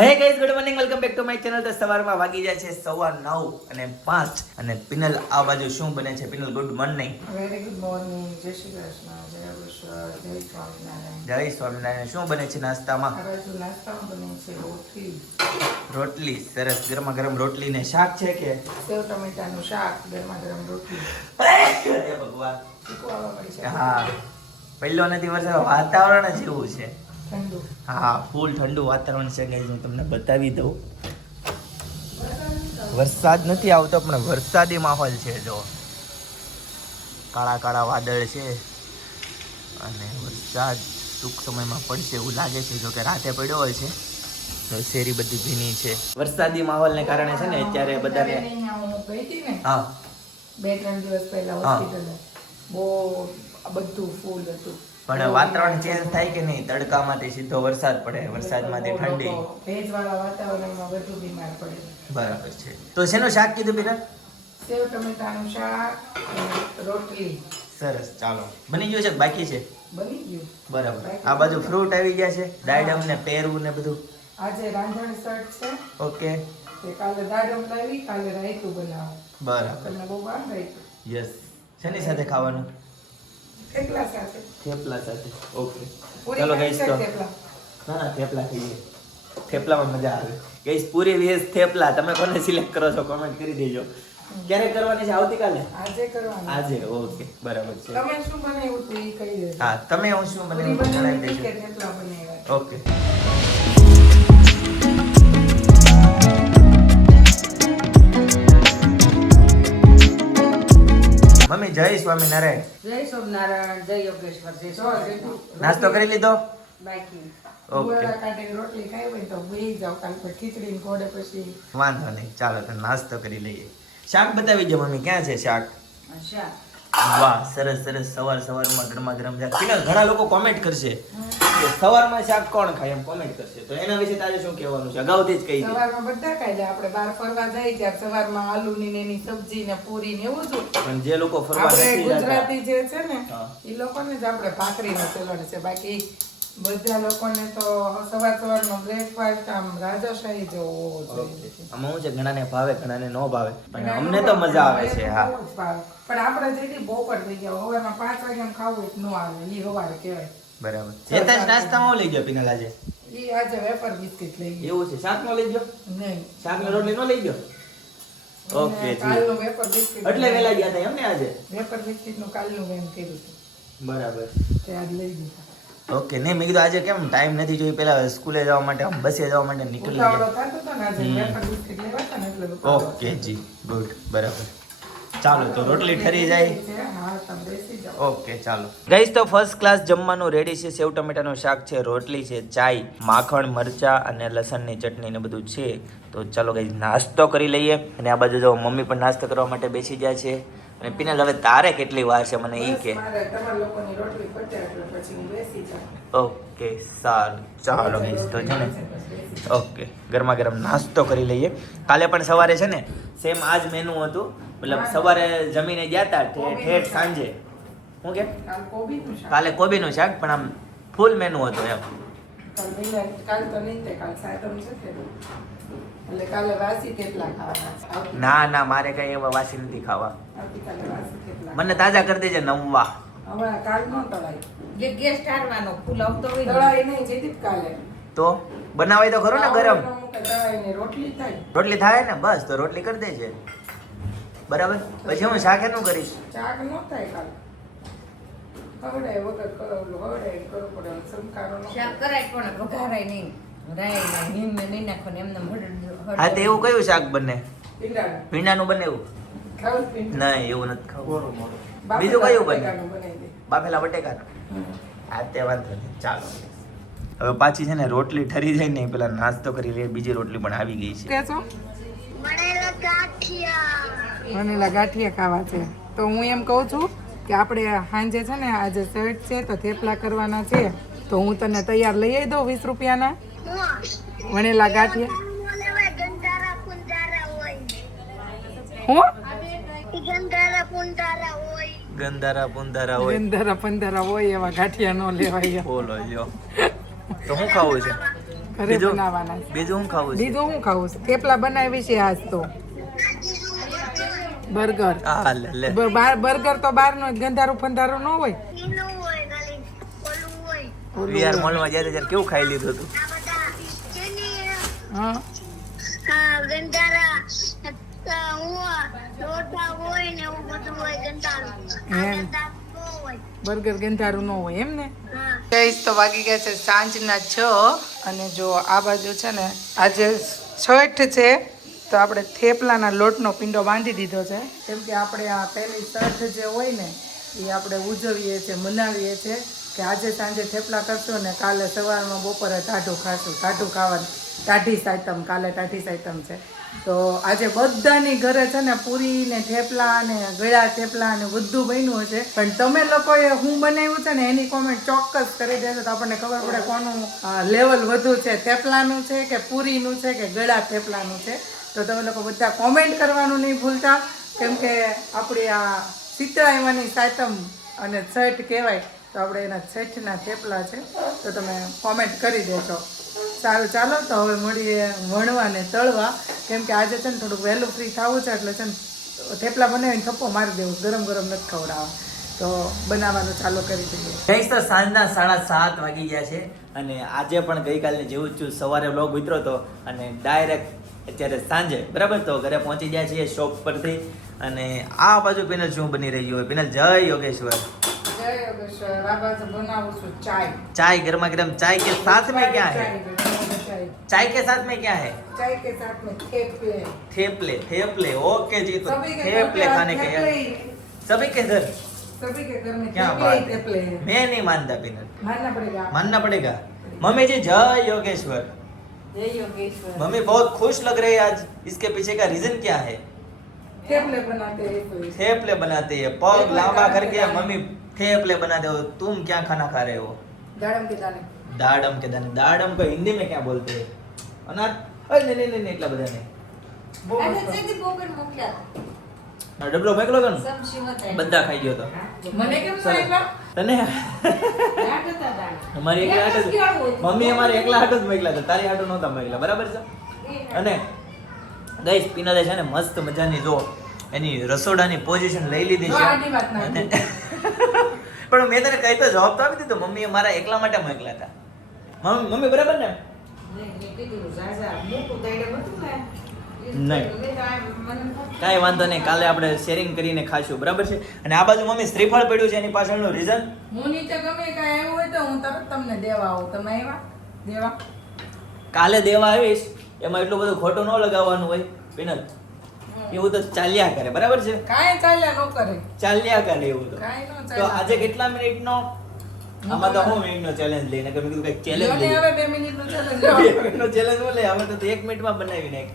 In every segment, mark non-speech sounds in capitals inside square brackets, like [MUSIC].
Hey guys good morning welcome back to my channel તો સવારમાં વાગી જાય છે સવા નવ અને પાંચ. અને પિનલ આ બાજુ શું બને છે? Penal good morning very good morning જય શ્રી કૃષ્ણ. જય વૃષભ. જય સ્વામિનારાયણ. જય સ્વામિનારાયણ. શું બને છે નાસ્તામાં? નાસ્તામાં બને છે રોટલી. રોટલી. સરસ. ગરમા ગરમ રોટલી ને શાક છે કે? સેવ ટમેટાનું શાક ગરમા ગરમ રોટલી. હે ભગવાન. હા. પહેલો નથી વરસાદ વાતાવરણ જ એવું છે. હા ફૂલ ઠંડુ વાતાવરણ છે ગાઈઝ હું તમને બતાવી દઉં. વરસાદ નથી આવતો પણ વરસાદી માહોલ છે જો. કાળા કાળા વાદળ છે અને વરસાદ ટૂંક સમયમાં પડશે એવું લાગે છે જો કે રાતે પડ્યો હોય છે. તો શેરી બધી ભીની છે. વરસાદી માહોલને કારણે છે ને અત્યારે બધાને ને હા. બે ત્રણ દિવસ પહેલા હોસ્પિટલ બહુ બધું ફૂલ હતું. પણ વાતાવરણ ચેન્જ થાય કે નહીં? તડકામાંથી સીધો વરસાદ પડે વરસાદમાંથી ઠંડી. ભેજવાળા વાતાવરણમાં વધુ બીમાર પડે. બરાબર છે. તો શેનું શાક કીધું પીના? સેવ ટમેટાનું શાક રોટલી. સરસ ચાલો. બની ગયું છે બાકી છે? બની ગયું. બરાબર. આ બાજુ ફ્રૂટ આવી ગયા છે? ડાયડમ ને પેરું ને બધું? આજે રાંધણ શર્ટ છે. ઓકે. તે કાલે દાડમ લાવી કાલે રાયતું બનાવો. બરાબર. તમને બહુ વાર રાયતું. યસ. શેની સાથે ખાવાનું? થેપલા સાથે. થેપલા સાથે. ઓકે. ચાલો ગઈશ તો ના ના થેપલા ખાઈએ થેપલામાં મજા આવે. ગઈશ પૂરી વેસ થેપલા. તમે કોને સિલેક્ટ કરો છો? કોમેન્ટ કરી દેજો. ક્યારે કરવાની છે? આવતીકાલે? આજે કરવાની. આજે ઓકે. બરાબર છે. તમે શું બનાવ્યું તે કહી દેજો. હા તમે હું શું બનાવ્યું જણાવી દેજો. ઓકે. મમ્મી જય સ્વામિનારાયણ. જય સોમનારાયણ જય યોગેશ્વર જય જો નાસ્તો કરી લીધો? વાંધો નહીં ચાલો તો નાસ્તો કરી લઈએ. શાક બતાવી દો મમ્મી ક્યાં છે શાક? શાક વાહ સરસ સરસ. સવાર સવારમાં ગરમા ગરમ શાક ઘણા લોકો કોમેન્ટ કરશે. સવારમાં શાક કોણ ખાય એમ કોમેન્ટ કરશે. તો એના વિશે તારે શું કહેવાનું છે? અગાઉથી જ કહી દે. સવારમાં બધા ખાઈ આપણે બહાર ફરવા જાય ત્યારે સવારમાં આલુની ને એની સબ્જી ને પૂરી ને એવું જ પણ જે લોકો ફરવા નથી જતા. ગુજરાતી જે છે ને એ લોકોને જ આપણે ભાખરીનો ચલણ છે. બાકી બધા લોકોને તો સવાર સવારનો બ્રેકફાસ્ટ આમ રાજાશાહી જેવો હોવો જોઈએ. આમાં હું છે? ઘણાને ભાવે ઘણાને ન ભાવે. પણ અમને તો મજા આવે છે હા. પણ આપણે જેથી બપોર થઈ ગયા સવારમાં પાંચ વાગ્યા ખાવું ન આવે. એ સવારે કહેવાય. બરાબર. ચેતાજ નાસ્તામાં લઈ ગયો પીનલ આજે? ઈ આજે વેફર બિસ્કિટ લઈ ગઈ એવું છે? શાકમાં લઈ ગયો? નહીં. શાકની રોટલી ન લઈ ગયો? ઓકે જી. કાલનું વેફર બિસ્કિટ એટલે વેલા ગયા હતા એમ ને આજે? વેફર બિસ્કિટનું કાલનું એમ કર્યું બરાબર. તે આજ લઈ દીધા ઓકે નહીં મેં કીધું આજે કેમ ટાઈમ નથી જોઈ? પેલા સ્કૂલે જવા માટે આમ બસે જવા માટે નીકળી ગયા. થતો હતો ને આજે હમ. વેફર બિસ્કિટ લેવા હતા ને એટલે ઉતાવળો ઓકે જી. ગુડ. બરાબર. ચાલો તો રોટલી ઠરી જાય. છે. હા તમે બેસી જાઓ ઓકે ચાલો. ગઈસ તો ફર્સ્ટ ક્લાસ જમવાનું રેડી છે. સેવ ટમેટાનું શાક છે રોટલી છે ચાય માખણ મરચા અને લસણની ચટણી ને બધું છે. તો ચાલો ગઈ નાસ્તો કરી લઈએ. અને આ બાજુ જો મમ્મી પણ નાસ્તો કરવા માટે બેસી જાય છે. અને પિનલ હવે તારે કેટલી વાર છે મને એ કે. મારે તમારા લોકોની રોટલી પતે એટલે પછી હું બેસી જાઉં. ઓકે સારું. ચાલો ગઈસ તો છે ને. ઓકે ગરમા ગરમ નાસ્તો કરી લઈએ. કાલે પણ સવારે છે ને સેમ આ જ મેનુ હતું. મતલબ સવારે જમીને ગયા હતા ઠેઠ સાંજે. હું કે? કાલ કોબીનું શાક. કાલે કોબીનું શાક પણ આમ ફૂલ મેનુ હતું એમ. ના ના મારે કઈ એવા વાસી નથી ખાવા. મને તાજા કરી દેજે નવવા તો બનાવાય તો ખરું ને ગરમ? રોટલી થાય ને? બસ તો રોટલી કરી દેજે. બરાબર? પછી હું શાક એનું કરીશ? શાક નો થાય કાલ. ખવડાય વગર કરો ઓલું ખવડાય કરવું પડે નો શાક કરાય પણ વઘારાય નહીં. રાય ને ને નહીં નાખો ને એમને હળદર- હા તો એવું કયું શાક બને? ભીંડાનું. બને એવું? નહીં એવું નથી ખાવું. બીજું કયું બને? બટેકાનું બનાવી દે. બાફેલા બટેકાનું. આ તે વાંધો નહીં. ચાલો. હવે પાછી છે ને રોટલી ઠરી જાય ને પેલા નાસ્તો કરી લે બીજી રોટલી પણ આવી ગઈ છે? કે લગાઠિયા વણેલા ગાંઠિયા ખાવા છે. તો હું એમ કહું છું કે આપણે સાંજે છે ને આજે શર્ટ છે તો થેપલા કરવાના છે. તો હું તને તૈયાર લઈ આવી દઉં વીસ રૂપિયાના? વણેલા ગાંઠિયા? હું? ગંધારા પુંધારા હોય. ગંધારા પંધારા હોય એવા ગાંઠિયા ન લેવાય. બોલો લ્યો. તો ખાવું છે? ઘરે બીજું? બનાવવાના બીજું હું ખાવું છે? બીજું શું ખાવું થેપલા બનાવી છે આજ તો. બર્ગર. હા લે લે. બર્ગર તો બહારનું નો ગંધારું ફંધારું ન હોય? વીઆર મોલમાં જ્યારે ત્યારે કેવું ખાઈ લીધું હતું? હા. એમ. બર્ગર ગંધારું ન હોય એમ ને? જઈશ તો વાગી ગયા છે સાંજના છ અને જો આ બાજુ છે ને આજે છઠ છે. તો આપણે થેપલાના લોટનો પિંડો બાંધી દીધો છે. કેમ કે આપણે આ પહેલી સર્જ જે હોય ને, એ આપણે ઉજવીએ છીએ મનાવીએ છીએ કે આજે સાંજે થેપલા કરશું ને કાલે સવારમાં બપોરે ટાઢું ખાશું. ટાઢું ખાવાનું. ટાઢી સાયતમ કાલે ટાઢી સાયતમ છે. તો આજે બધાની ઘરે છે ને પૂરી ને થેપલા ને ગળા થેપલા ને બધું બન્યું હશે. પણ તમે લોકોએ હું બનાવ્યું છે ને, એની કોમેન્ટ ચોક્કસ કરી દેજો તો આપણને ખબર પડે કોનું લેવલ વધુ છે. થેપલાનું છે કે પૂરીનું છે કે ગળા થેપલાનું છે? તો તમે લોકો બધા કોમેન્ટ કરવાનું નહીં ભૂલતા. કેમ કે આપણી આ શીતળાઈમાંની સાતમ અને છઠ કહેવાય, તો આપણે એના છઠના થેપલા છે, તો તમે કોમેન્ટ કરી દેજો. સારું, ચાલો તો હવે મળીએ વણવા ને તળવા. કેમ કે આજે છે ને થોડુંક વહેલું ફ્રી થવું છે, એટલે છે ને થેપલા બનાવીને થપ્પો મારી દેવું, ગરમ ગરમ નથી ખવડાવવા. તો બનાવવાનું ચાલુ કરી દઈએ. ગઈશ તો સાંજના સાડા સાત વાગી ગયા છે, અને આજે પણ ગઈકાલની જેવું જ સવારે વ્લોગ ઉતરો હતો, અને ડાયરેક્ટ અત્યારે સાંજે બરાબર તો ઘરે પહોંચી ગયા છીએ શોપ પરથી અને આ બાજુ પેનલ શું બની રહી હોય પેનલ જય યોગેશ્વર જય યોગેશ્વર બાબા બનાવું છું ચાય चाय गर्मा गर्म चाय के साथ में क्या है ચાય चाय के साथ में क्या है चाय के साथ में थेपले थेपले थेपले ओके जी तो सभी के थेपले घर पे खाने के थेपले हैं ही- सभी के घर सभी के घर में क्या थेपले ही बात थेपले है हैं मैं नहीं मानता पिनल मानना पड़ेगा मानना पड़ेगा मम्मी जी जय योगेश्वर જય યોગેશ્વર मम्मी बहुत खुश लग रही है आज इसके पीछे का रीजन क्या है थेपले बनाते हैं तो इस- थेपले बनाते हैं पग लांबा करके मम्मी थेपले बनाते हो तुम क्या खाना खा रहे हो दाड़म के दाने दाड़म के दाने दाड़म को हिंदी में क्या बोलते हैं अनार अरे नहीं नहीं नहीं नहीं इतना બધા નહીં બહુ અને મસ્ત. જલ્દી પોપટ મોકલ્યા આ ડબલો મોકલો તો ને સબ્જી મત બધા ખાઈ ગયો તો મને કેમ સરસ. તને? અમારી એકલા હાટ જ મમ્મી અમારે એકલા હાટ જ મોકલ્યા હતા. તારી હાટું નહોતા મોકલ્યા. બરાબર છે? અને ગઈસ પીનલે છે ને મસ્ત મજાની જો એની રસોડાની પોઝિશન લઈ લીધી છે. [LAUGHS] પણ મેં તને કહી તો જવાબ તો આપી દીધો. મમ્મીએ મારા એકલા માટે મોકલ્યા હતા. મમ્મી મમ્મી બરાબર ને. નહીં, ને. કાંઈ વાંધો નહીં. કાલે આપણે શેરિંગ કરીને ખાશું બરાબર છે? અને આ બાજુ મમ્મી શ્રીફળ પડ્યું છે એની પાછળનું રીઝન હું નીચે ગમે કાંઈ આવ્યું હોય તો હું તરત તમને દેવા આવું. તમે આવ્યા? દેવા? કાલે દેવા આવીશ. એમાં એટલું બધું ખોટું ન લગાવવાનું હોય. પિનલ એવું તો ચાલ્યા કરે. બરાબર છે? કાંઈ ચાલ્યા ન કરે. ચાલ્યા કરે એવું તો. તો આજે કેટલા મિનિટનો? આમાં તો હું મિનિટનો ચેલેન્જ લઈને કે મેં કીધું કંઈક ચેલેન્જ ને હવે બે મિનિટ નો બે. મિનિટનો ચેલેન્જ લઈ હવે તો એક મિનિટમાં બનાવી નાખ.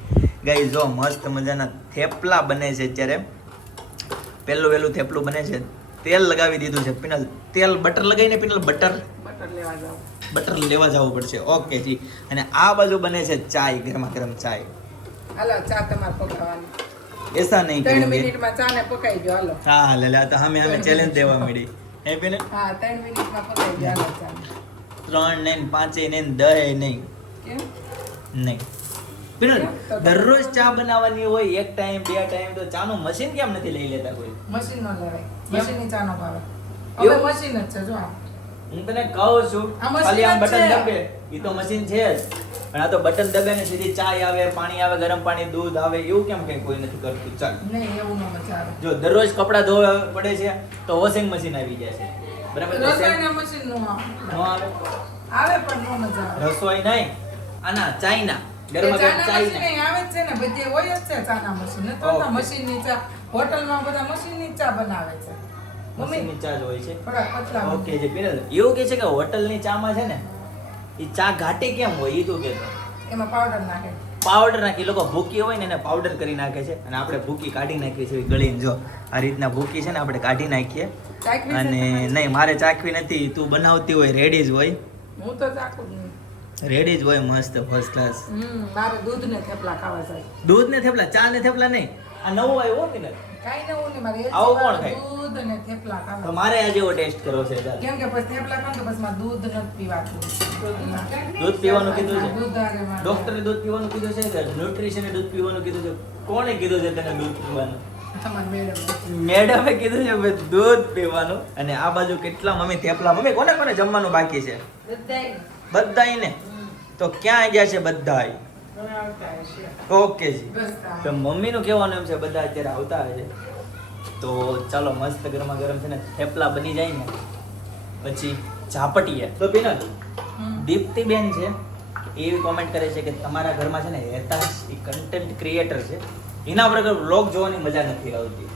ગાઈ જો મસ્ત મજાના થેપલા બને છે અત્યારે. પહેલું વહેલું થેપલું બને છે. તેલ લગાવી દીધું છે પિનલ. તેલ બટર લગાવીને પિનલ? બટર? બટર લેવા જાવ બટર લેવા જવું પડશે. ઓકે જી. અને આ બાજુ બને છે ચાય ગરમા ગરમ ચાય. હાલો ચા તમારે પકાવવાની. એસા નહીં ત્રણ મિનિટમાં ચા ને પકાઈ ગયો હાલો. હા હા લે તો અમે અમે ચેલેન્જ દેવા મળી હે પીને હા ત્રણ મિનિટમાં પકાઈ ગયો હાલો ચા ત્રણ નહીં પાંચે નહીં દહ નહીં. કેમ? નહીં. દરરોજ ચા બનાવવાની હોય એક ટાઈમ બે ટાઈમ તો ચાનું મશીન કેમ નથી લઈ લેતા કોઈ? મશીન નો લેવાય. મશીનની ચા નો ભાવે હવે? મશીન જ છે જો હું તને કહું છું ખાલી આમ બટન. દબે એ તો મશીન છે જ. પણ આ તો બટન દબે ને સીધી ચા આવે પાણી આવે ગરમ પાણી દૂધ આવે એવું કેમ કઈ કોઈ નથી કરતું? ચાલ. નહીં એવું ન મચાવે. જો દરરોજ કપડાં ધોવા પડે છે તો વોશિંગ મશીન આવી જાય છે. બરાબર રસોઈના મશીન નો આવે. આવે? પણ ન મજા આવે રસોઈ નહીં આના ચાઈના ને? ચા છે. ને એ ચા ઘાટી કેમ હોય એ તું કે એમાં પાવડર નાખે. પાવડર નાખી લોકો ભૂકી હોય ને એને પાવડર કરી નાખે છે. અને આપણે ભૂકી કાઢી નાખીએ છીએ ગળીને. જો આ રીતના ભૂકી છે ને આપણે કાઢી નાખીએ. અને નહીં મારે ચાખવી નથી તું બનાવતી હોય રેડી જ હોય. હું તો ચાખું રેડી જ હોય મસ્ત ફર્સ્ટ ક્લાસ હમ મારે દૂધ ને થેપલા ખાવા જાય. દૂધ ને થેપલા? ચા ને થેપલા નહીં. આ નવું આવ્યું હો ને કાઈ નવું નહીં મારે આવું કોણ ખાય? દૂધ ને થેપલા તો ખાવા મારે આજે એવો ટેસ્ટ કરવો છે. કેમ કે પછી થેપલા ખાવ તો બસમાં દૂધ ન પીવાતું. દૂધ પીવાનું કીધું છે? ડોક્ટરે દૂધ પીવાનું કીધું છે કે ન્યુટ્રિશને દૂધ પીવાનું કીધું છે. કોણે કીધું છે તને દૂધ પીવાનું? મેડમ મેડમે કીધું છે ભાઈ દૂધ પીવાનું. અને આ બાજુ કેટલા મમ્મી થેપલા? મમ્મી કોને કોને જમવાનું બાકી છે? બધાય. ને તો ક્યાં ગયા છે હશે. ઓકે જી. તો મમ્મીનું કહેવાનું એમ છે, બધા અત્યારે આવતા હશે તો ચાલો, મસ્ત ગરમા ગરમ છે ને, થેપલા બની જાય ને, પછી ઝાપટીએ તો હમ. દીપ્તિબેન છે એવી કોમેન્ટ કરે છે કે તમારા ઘરમાં છે ને, હેતાશ એ કન્ટેન્ટ ક્રિએટર છે એના વગર વ્લોગ જોવાની મજા નથી આવતી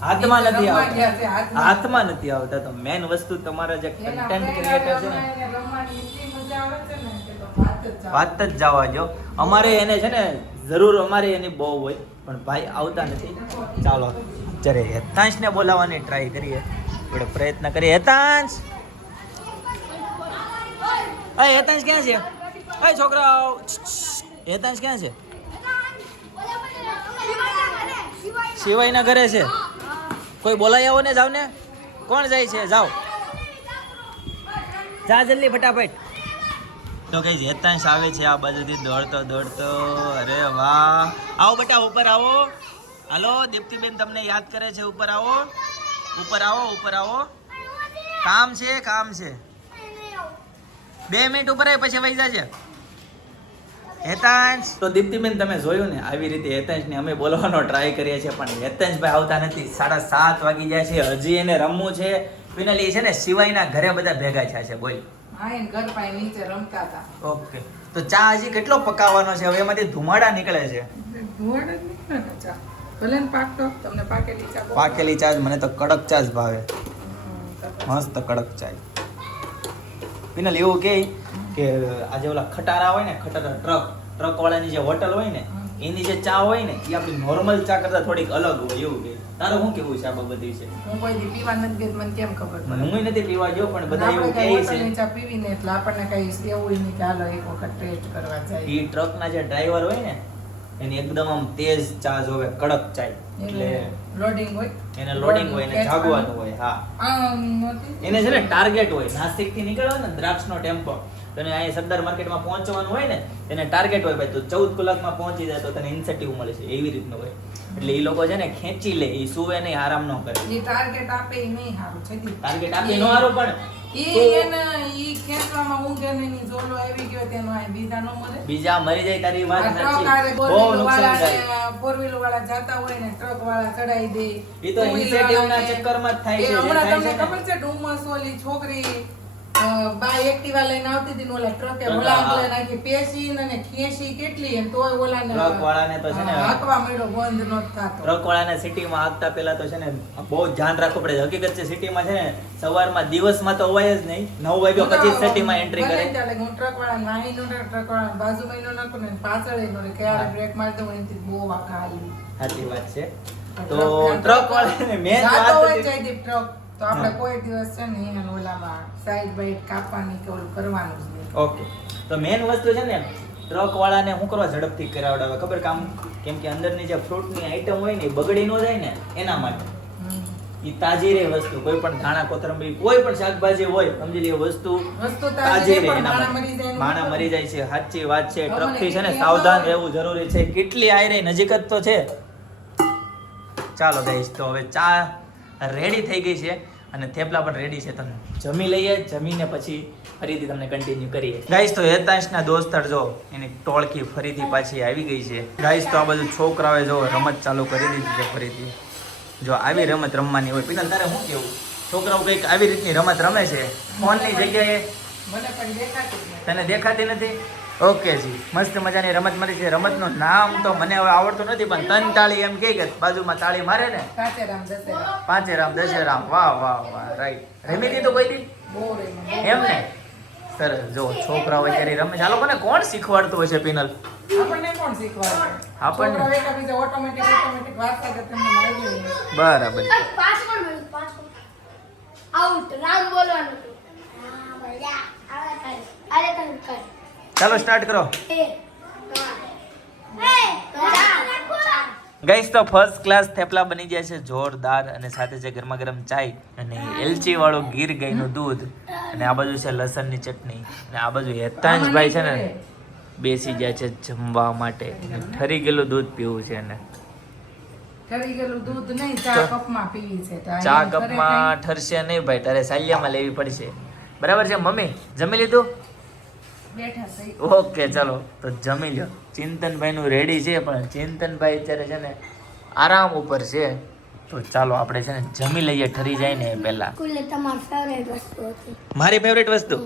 હાથમાં નથી આવતા. હાથમાં. નથી આવતા તો મેન વસ્તુ તમારા જે કન્ટેન્ટ ક્રિએટર છે ને. વાત જ જવા જો અમારે એને છે ને જરૂર અમારે એની બહુ હોય પણ ભાઈ આવતા નથી. ચાલો જ્યારે હેતાંશને બોલાવવાની ટ્રાય કરીએ. આપણે પ્રયત્ન કરીએ. હેતાંશ! અય હેતાંશ ક્યાં છે? અય છોકરાઓ હેતાંશ ક્યાં છે? શિવાઈના ઘરે છે. કોઈ બોલાઈ આવો ને જાવ ને કોણ જાય છે? જાઓ. જા જલ્દી, ફટાફટ. તો કઈ હેતાંશ આવે છે આ બાજુથી દોડતો દોડતો. અરે વાહ. આવો બેટા, ઉપર આવો. હાલો, દીપ્તિબેન તમને યાદ કરે છે, ઉપર આવો. ઉપર આવો ઉપર આવો. કામ છે કામ છે. બે મિનિટ ઉપર આવી પછી વહી જશે હેતાંશ. તો દીપ્તિબેન તમે જોયું ને આવી રીતે હેતાંશને અમે બોલવાનો ટ્રાય કરીએ છીએ પણ હેતાંશભાઈ આવતા નથી. સાડા સાત વાગી જાય છે હજી એને રમવું છે. ફિનાલી છે ને સિવાયના ઘરે બધા ભેગા થયા છે બોલ. હા એને ઘર પાસે નીચે રમતા હતા. ઓકે. તો ચા હજી કેટલો પકાવવાનો છે? હવે એમાંથી ધુમાડા નીકળે છે. ધુવાડ નીકળે ચા? ભલે પાકતો તમને પાકેલી ચા પાકેલી ચા મને તો કડક ચા જ ભાવે. મસ્ત કડક ચા. પિનલ એવું કે કે આજે ઓલા ખટારા હોય ને ખટારા ટ્રક ટ્રક વાળાની જે હોટલ હોય ને એની જે ચા હોય ને એ આપણી નોર્મલ ચા કરતા થોડીક અલગ હોય એવું કે. તારું શું કેવું છે આ બાબત વિશે? હું કોઈ દી પીવા નથી ગઈ મને કેમ ખબર પડે? હું નથી પીવા ગયો પણ બધા એવું કહે છે. ચા પીવીને એટલે આપણને કઈ એવું નહીં ચાલો એક વખત ટેસ્ટ કરવા જાય. એ ટ્રકના જે ડ્રાઈવર હોય ને એની એકદમ આમ તેજ ચા જોવે કડક ચા એટલે લોડિંગ હોય? એને લોડિંગ હોય એને જાગવાનું હોય હા. એને છે ને ટાર્ગેટ હોય નાસિકથી નીકળ્યો ને દ્રાક્ષનો ટેમ્પો. તો એને અહીંયા સરદાર માર્કેટમાં પહોંચવાનું હોય ને એને ટાર્ગેટ હોય ભાઈ તો ચૌદ કલાકમાં પહોંચી જાય તો તને ઇન્સેન્ટિવ મળે છે એવી રીતનું હોય. એટલે એ લોકો છે ને ખેંચી લે એ સુવે નહીં આરામ ન કરે. એ ટાર્ગેટ આપે એ નહીં સારું છે ટાર્ગેટ આપે નો સારું પણ તેનો બીજા મરી જાય તારી વાત આ ટ્રક સાચી બહુ નુકસાન થાય. વાળાને, four વાળા જાતા હોય ને ટ્રક વાળા ચડાઈ દે તો Two wheeler ના વાળાને- ચક્કરમાં જ થાય છે, હમણાં તમને ખબર છે ડુમસ ઓલી છોકરી અ, એક્ટિવા લઈને આવતી હતી ઓલા ટ્રકે ઓલા. આગળ નાખી પેસી ને ખેંચી કેટલી એમ તોય ઓલાને ટ્રક વાળાને તો છે ને- હાંકવા મળ્યો બંધ નો થતો. ટ્રક વાળાને સિટીમાં આગતા પહેલા તો છે ને બહુ ધ્યાન રાખવું પડે. હકીકત છે સિટીમાં છે ને સવારમાં દિવસમાં તો અવાય જ નહીં. નવ વાગ્યો પછી સિટીમાં એન્ટ્રી કરે. ચાલે, હું ટ્રક વાળાને વાહી નો ટ્રક વાળાને બાજુમાં નો નાખું ને પાછળ એનો કે હા. બ્રેક મારી દઉં એનાથી બહુ વાંકા સાચી વાત છે. તો ટ્રક- વાળાને મેં વાત ટ્રક. તો આપણે કોઈ દિવસ છે ને એને ઓલામાં સાઈડ બાઈડ કાપવાની કે ઓલું કરવાનું જ નહીં. ઓકે. તો મેઇન વસ્તુ છે ને ટ્રક વાળાને હું કરવા ઝડપથી કરાવડાવે? ખબર કામ? કેમ કે અંદરની જે ફ્રૂટની આઈટમ હોય ને એ બગડી ન જાય ને એના માટે. એ તાજી રહે વસ્તુ. કોઈ પણ ધાણા કોથરંબી કોઈ પણ શાકભાજી હોય સમજી લે વસ્તુ વસ્તુ તાજી એના માણા. મરી જાય છે. સાચી વાત છે. ટ્રકથી છે ને સાવધાન રહેવું જરૂરી છે. કેટલી આઈ રહી નજીક જ તો છે. ચાલો ગાઈસ તો હવે ચા રેડી થઈ ગઈ છે. અને થેપલા પણ રેડી છે. તમને જમી લઈએ, જમીને પછી ફરીથી તમને કન્ટિન્યુ કરીએ. ગાઈસ તો હેતાંશના દોસ્તર જો, એની ટોળકી ફરીથી પાછી આવી ગઈ છે. ગાઈસ તો આ બધું છોકરાઓએ જો રમત ચાલુ કરી દીધી છે ફરીથી. જો આવી રમત રમવાની હોય. પિનલ, તારે શું કેવું? છોકરાઓ કંઈક આવી રીતની રમત રમે છે? ફોનની જગ્યાએ? તને દેખાતી નથી? ઓકે જી. મસ્ત મજાની રમત મળી છે. રમતનું નામ તો મને હવે આવડતું નથી પણ તન તાળી એમ કહે કે બાજુમાં તાળી મારે ને. પાંચે રામ દસે રામ વાહ વાહ વાહ. રાઈટ રમી દીધું કોઈ દી. એમ ને? સરસ. જો છોકરાઓ અત્યારે રમે છે. આ લોકોને કોણ શીખવાડતું હશે પિનલ? આપણને કોણ શીખવાડે? તમને બરાબર. પાંચ કોણ મળ્યું? પાંચ આઉટ રામ બોલવાનું. હતું હા, બોલ્યા. ચાલો સ્ટાર્ટ કરો. ગઈસ તો ફર્સ્ટ ક્લાસ થેપલા બની ગયા છે. જોરદાર અને સાથે છે ગરમા ગરમ ચાય અને એલચી વાળું ગીર ગાયનું દૂધ અને આ બાજુ છે લસણની ચટણી અને આ બાજુ હેતાંશભાઈ છે ને બેસી ગયા છે જમવા માટે ઠરી ગયેલું દૂધ પીવું છે એને. ઠરી ગયેલું દૂધ નહીં ચા કપમાં પીવી છે. તો ચા અહીંયા ઘરે કપમાં ઠરશે નહીં ભાઈ તારે સાલિયામાં લેવી પડશે. બરાબર છે મમ્મી? જમી લીધું? ઓકે ચલો. તો જમી લો ચિંતનભાઈ નું રેડી છે પણ ચિંતનભાઈ અત્યારે છે ને આરામ ઉપર છે. તો ચાલો આપણે છે ને જમી લઈએ ઠરી જાય ને એ પહેલા. સ્કૂલે તમારી ફેવરેટ વસ્તુ હતી. મારી ફેવરેટ વસ્તુ?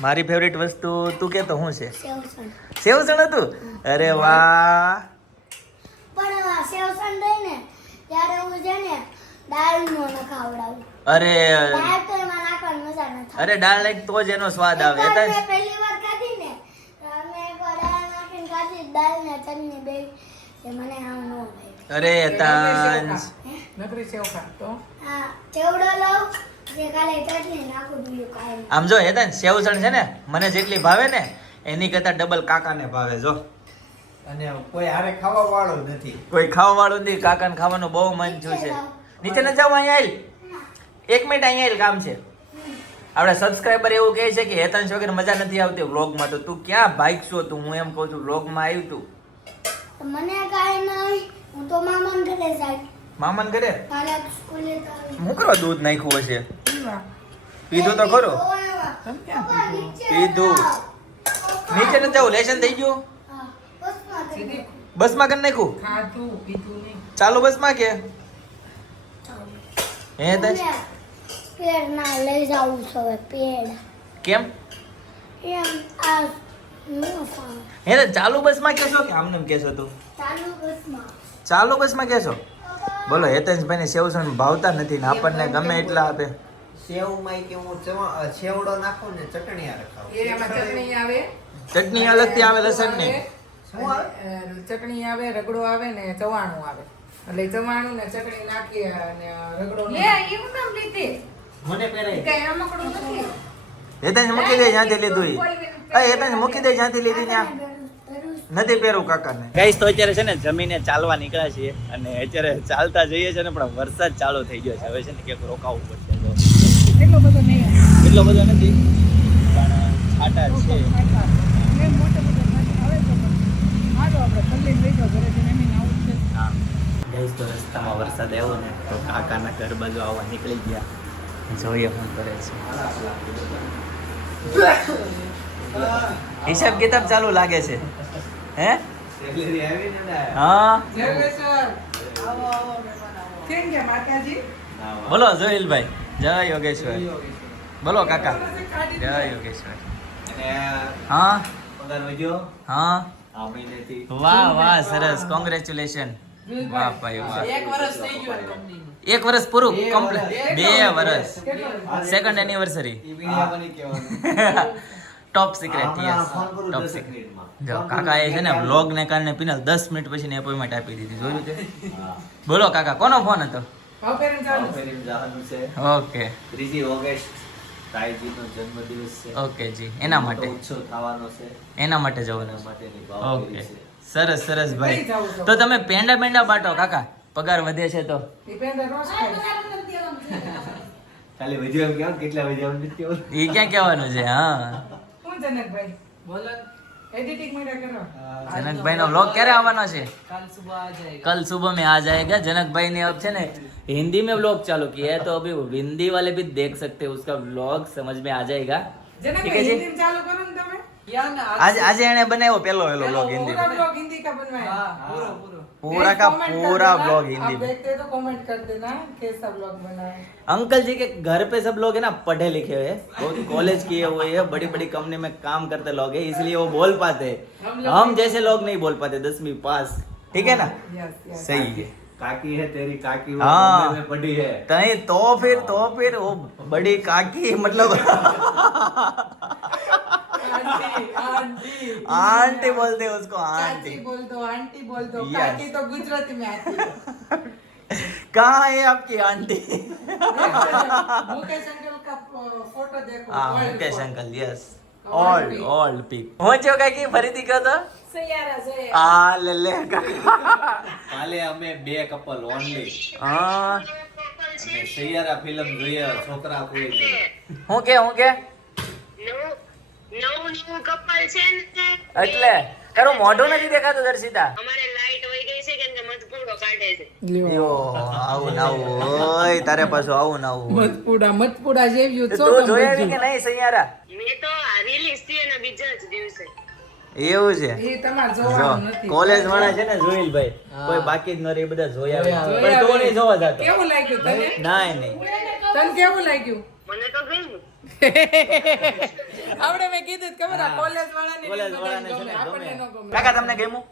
મારી ફેવરેટ વસ્તુ તું કે તો શું છે? સેવસણ. સેવસણ હતું? અરે વાહ. પણ સેવસણ દઈ ને ત્યારે હું છે ને દાળ નો ખાવડાવું. અરે. દાળ તો એમાં નાખવાની મજા ન અરે દાળ લાઈક તો જ એનો સ્વાદ આવે પહેલી વાર ખાધી ને તો અમે એકવાર દાળ દાળ ને ચટણી બે એ મને આમ ન ભાઈ અરે તાંજ નકરી સેવ ખાતો હા ચેવડો લઉં જે કાલે ચટણી નાખું બીજું કાંઈ આમ જો હેતાન સેવસણ છે ને મને જેટલી ભાવે ને એની કરતા ડબલ કાકાને ભાવે જો. અને કોઈ હારે ખાવા વાળો નથી. કોઈ ખાવા વાળું નથી કાકાને ખાવાનું બહુ મન થયું છે. નીચે ન જાવ અહીંયા આલ એક મિનિટ અહીંયા આલ કામ છે. આપણે સબસ્ક્રાઈબર એવું કહે છે કે હેતાંશ વગર મજા નથી આવતી વ્લોગમાં તો તું ક્યાં ભાગશો તું હું એમ કહું છું વ્લોગમાં આવ્યું તું. મને કાઈ નહીં હું તો મામાને ઘરે જાય મામાન ઘરે? કાલે સ્કૂલે તો આવી. દૂધ નાખ્યું હશે? પીધું તો ખરો. પીધું? નીચે નથી ન જાવ લેશન થઈ ગયું? હા, બસમાં કરી નાખ્યું? ચાલુ બસમાં કે? હે મને પેડ ના લઈ જાવું છે હવે પેડ કેમ? એમ આ હે તો ચાલુ બસમાં કેશો કે આમને કહેશો કેશો તું? ચાલુ બસમાં. ચાલુ બસમાં કેશો બોલો હેતેશભાઈ ને સેવસણ ભાવતા નથી ને આપણને ગમે એટલા આપે. સેવમાં કે હું ચવા- સેવડો નાખું ને ચટણી આ. એ એમાં ચટણી આવે. ચટણી અલગથી આવે લસણની શું આવે? ચટણી આવે રગડો આવે ને ચવાણું આવે. એટલે ચવાણું ને ચટણી નાખી અને રગડો લે એવું કામ લીધી? મને કઈ રમકડું નથી. હેતેશ મૂકી દે જ્યાંથી લીધું ઈ. એ હેતેશ મૂકી દે જ્યાંથી લીધી ત્યાં. નથી પહેરું કાકાને. ગાઈસ તો અત્યારે છે ને જમીને ચાલવા નીકળ્યા છીએ અને અત્યારે ચાલતા જઈએ છે ને પણ વરસાદ ચાલુ થઈ ગયો છે. હવે છે ને ક્યાંક રોકાવું પડશે. એટલો બધો નહીં. એટલો બધો નથી પણ છાટા છે. તો રસ્તામાં વરસાદ આવ્યો ને તો કાકાના ઘર બાજુ આવવા નીકળી ગયા. જોઈએ શું કરે છે. હિસાબ કિતાબ ચાલુ લાગે છે. હે. હા. બોલો જોઈલભાઈ જય યોગેશ્વર. બોલો કાકા. જય યોગેશ્વર. હા? હા? વાહ વાહ, સરસ. કોંગ્રેચ્યુલેશન વાહ, ભાઈ, વાહ. એક વર્ષ થઈ ગયું કંપનીનું એક વર્ષ પૂરું કમ્પ્લીટ બે વર્ષ second anniversary. Top secret yes top secret જો કાકા એ છે ને વ્લોગ ને કારણે પીનલ દસ મિનિટ પછી એપોઇન્ટમેન્ટ આપી દીધી. જોયું છે? બોલો કાકા કોનો ફોન હતો? ઓકે. ત્રીજી ઓગસ્ટ તાઈજીનો જન્મદિવસ છે. ઓકે જી એના માટે ઉત્સવ થવાનો છે. એના માટે જવાનું માટેની ઓકે. સરસ સરસ ભાઈ? તો તમે પેંડા પેંડા બાટો કાકા. પગાર વધે છે તો દીપેન્દ્ર રોજ ખાય. ખાલી વધ્યો એમ કહેવાનું, કેટલા વધ્યા એમ નથી કહેવાનું. એ ક્યાં કહેવાનું છે હા હું જનકભાઈ બોલો એડિટિંગ મેરા કરો जनक નો व्लॉग ક્યારે આવવાનો છે कल सुबह में आ जाएगा जनक भाई ने अब છે ને हिंदी में व्लॉग चालू किया है तो अभी हिंदी वाले भी देख सकते हैं उसका व्लॉग समझ में आ जाएगा ठीक है જનકભાઈ जी હિન્દી ચાલુ કરો ને તમે आज आज એને બનાવ્યો પેલો પેલો व्लॉग हिंदी पूरा में ब्लॉग हिंदी का बनवाया पूरा का पूरा ब्लॉग हिंदी में। देखते तो कमेंट कर देना कैसा ब्लॉग बना है। अंकल जी के घर पे सब लोग है ना पढ़े लिखे हुए बहुत कॉलेज किए हुए है बड़ी बड़ी कंपनी में काम करते लोग है इसलिए वो बोल पाते। हम, हम जैसे लोग नहीं बोल पाते दसवीं पास। ठीक है ना? हाँ, सही है। काकी है तेरी काकी हाँ, में बड़ी है। नहीं तो फिर तो फिर वो बड़ी काकी मतलब [LAUGHS] आंटी आंटी आंटी बोलते हैं उसको चाची आंटी बोल दो आंटी बोल दो Yes. काकी तो गुजराती में आती है कहाँ है आपकी आंटी मुकेश अंकल का फोटो देखो હા old Mukesh photo. Uncle yes Old old pic. Old pic હું છો કાકી ફરીથી કહો તો સૈયારા છે આ લે લે કાકા કાલે અમે બે કપલ ઓનલી હા અને સૈયારા ફિલ્મ જોઈએ છોકરા કોઈ નહીં હું કે હું કે નવું કપલ છે ને એટલે તારું મોઢું નથી દેખાતું દર્શિતા? અમારે લાઈટ વહી ગઈ છે કેમ કે મધપૂડો કાઢે છે. યો આવું ના ઓય તારે પાછું આવું ના મધપુડા મધપુડા જેવી છો જોયા કે નહીં સૈયારા? મેં તો રિલીઝ થઈ એના બીજા જ દિવસે. એવું છે? તમારે જો જોવાનું નથી. કોલેજ વાળા છે ને જોઈલભાઈ કોઈ બાકી જ ન રે બધા જોયા આવે. પણ તું નહીં જોવા જતો. કેવું લાગ્યું તને? નાય નહીં. તને કેવું લાગ્યું? મને તો ગયું આપણે મેં કીધું ખબર આ કોલેજ વાળાને કોલેજ વાળાને ગમે, આપણને ન ગમે. ગમે કાકા તમને ગમ્યું?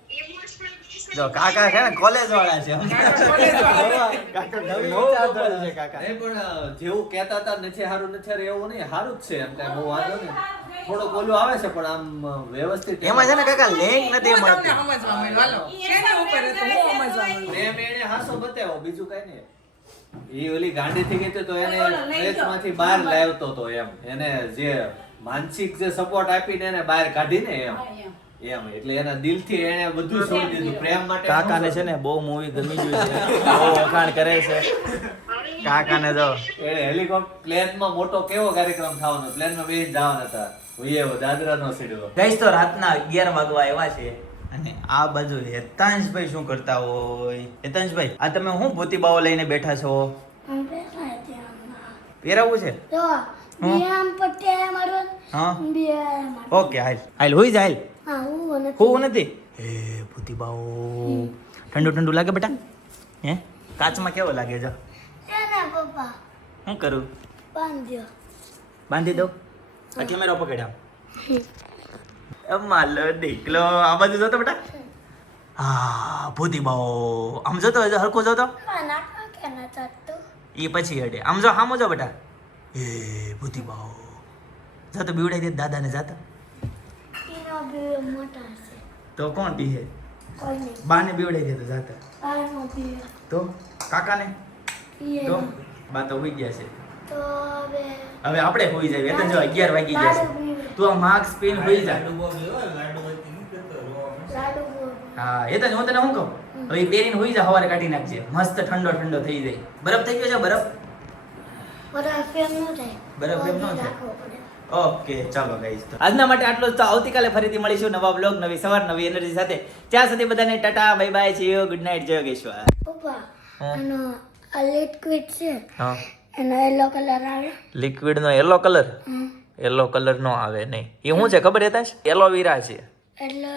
જો કાકા છે ને કોલેજ વાળા છે. કાકા કોલેજ વાળા. કાકા નવી વિચારધાર છે કાકા. નહીં પણ જેવું કહેતા હતા નથી સારું નથી એવું નહીં સારું જ છે એમ કઈ બહુ વાંધો નહીં. થોડો ઓલું આવે છે પણ આમ વ્યવસ્થિત એમાં. છે ને કાકા લેંગ નથી હું સમજવા મળ્યો હાલો એના ઉપર? હું સમજવા મળ્યું પ્રેમ એને હાસો બતાવો બીજું કઈ નહીં. ઈ ઓલી ગાંડી થઈ ગઈ હતી તો એને પ્રેસમાંથી બહાર લાવતો તો એમ. એને જે માનસિક જે સપોર્ટ આપીને એને બહાર કાઢીને એમ. એમ. એટલે એના દિલથી એને બધું છોડી દીધું. પ્રેમ માટે કાકાને છે ને બહુ મૂવી ગમી ગયું છે. બહુ વખાણ કરે છે. કાકાને જો એ હેલિકોપ્ટર પ્લેનમાં મોટો કેવો કાર્યક્રમ થવાનો? પ્લેનમાં બેસી જવાના હતા. દાદરા એવો દાદરાનો સીડો ગઈશ તો રાતના અગિયાર વાગવા આવ્યા છે. અને આ બાજુ હેતાંશભાઈ શું કરતા હોય? હેતાંશભાઈ આ તમે હું ભૂતિબાઓ લઈને બેઠા છો? પહેરાવું છે. ઓકે હાલ. હાલ હોઈ જાય હાલ. હા હું નથી. હું ભૂતિબાઓ ઠંડુ ઠંડુ લાગે બેટા? હે? કાચમાં કેવો લાગે છે શું કરું? બાંધી દઉં? આ કેમેરા પકડ્યા. [LAUGHS] માલો દીકલો આ બાજુ જોતો બેટા? હા ભૂતી બહુ. આમ જોતો હરખો જોતો? એ પછી હટે. આમ જો હામો જો બેટા. એ ભૂતી બહુ. જતો બીવડાઈ દે દાદાને જાતા. તો કોણ પીહે બાને બીવડાઈ દે તો જાતા. તો? કાકાને? તો? બા તો હોઈ ગયા છે. હવે હવે આપણે હોઈ જાય વેતન જો અગિયાર વાગી જશે તું આ માર્ક્સ પીને હોઈ જા હા એ તો હું તને શું કહું? હવે ઈ પહેરીને હોઈ જા સવારે કાઢી નાખજે. મસ્ત ઠંડો ઠંડો થઈ જાય. બરફ થઈ ગયો છે બરફ? બરફ એમ ન થાય. બરફ એમ ન થાય? ઓકે ચાલો ગાઈસ તો આજના માટે આટલું જ. તો આવતીકાલે ફરીથી મળીશું નવા બ્લોગ નવી સવાર નવી એનર્જી સાથે. ત્યાં સુધી બધાને ટાટા બાય બાય જીઓ ગુડ નાઇટ જય યોગેશ્વર. પપ્પા આનો આ લિક્વિડ છે. હા. એનો યલો કલર આવે. લિક્વિડ નો યલો કલર. યલો કલર નો આવે નહીં. એ શું છે ખબર હતા એલોવેરા છે.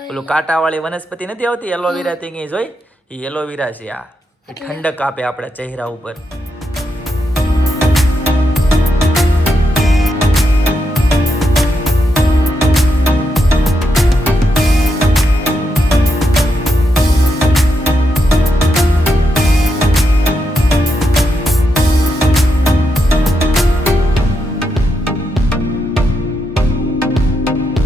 પેલું કાંટાવાળી વનસ્પતિ નથી આવતી? એલોવેરા થી જોઈ? એ એલોવેરા છે આ. ઠંડક આપે આપણા ચહેરા ઉપર.